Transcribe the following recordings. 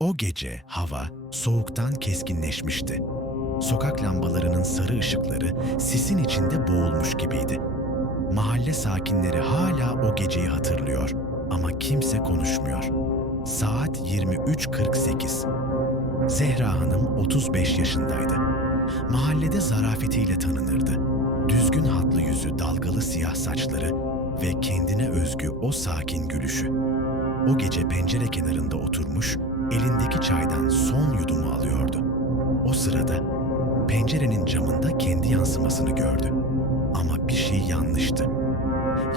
O gece hava soğuktan keskinleşmişti. Sokak lambalarının sarı ışıkları sisin içinde boğulmuş gibiydi. Mahalle sakinleri hala o geceyi hatırlıyor ama kimse konuşmuyor. Saat 23.48. Zehra Hanım 35 yaşındaydı. Mahallede zarafetiyle tanınırdı. Düzgün hatlı yüzü, dalgalı siyah saçları ve kendine özgü o sakin gülüşü. O gece pencere kenarında oturmuş, elindeki çaydan son yudumu alıyordu. O sırada pencerenin camında kendi yansımasını gördü. Ama bir şey yanlıştı.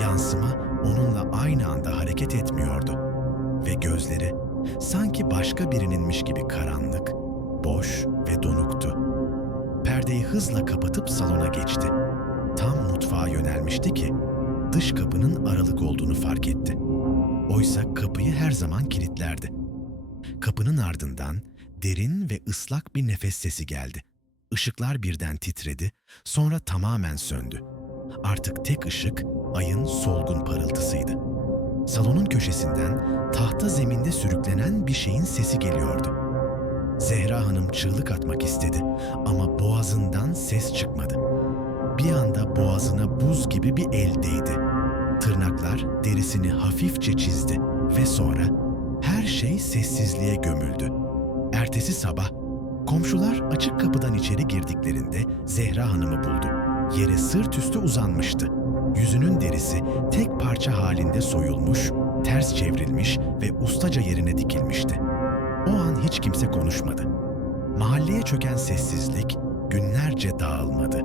Yansıma onunla aynı anda hareket etmiyordu ve gözleri sanki başka birininmiş gibi karanlık, boş ve donuktu. Perdeyi hızla kapatıp salona geçti. Tam mutfağa yönelmişti ki dış kapının aralık olduğunu fark etti. Oysa kapıyı her zaman kilitlerdi. Kapının ardından derin ve ıslak bir nefes sesi geldi. Işıklar birden titredi, sonra tamamen söndü. Artık tek ışık ayın solgun parıltısıydı. Salonun köşesinden tahta zeminde sürüklenen bir şeyin sesi geliyordu. Zehra Hanım çığlık atmak istedi ama boğazından ses çıkmadı. Bir anda boğazına buz gibi bir el değdi. Tırnaklar derisini hafifçe çizdi ve sonra her şey sessizliğe gömüldü. Ertesi sabah komşular açık kapıdan içeri girdiklerinde Zehra Hanım'ı buldu. Yere sırt üstü uzanmıştı. Yüzünün derisi tek parça halinde soyulmuş, ters çevrilmiş ve ustaca yerine dikilmişti. O an hiç kimse konuşmadı. Mahalleye çöken sessizlik günlerce dağılmadı.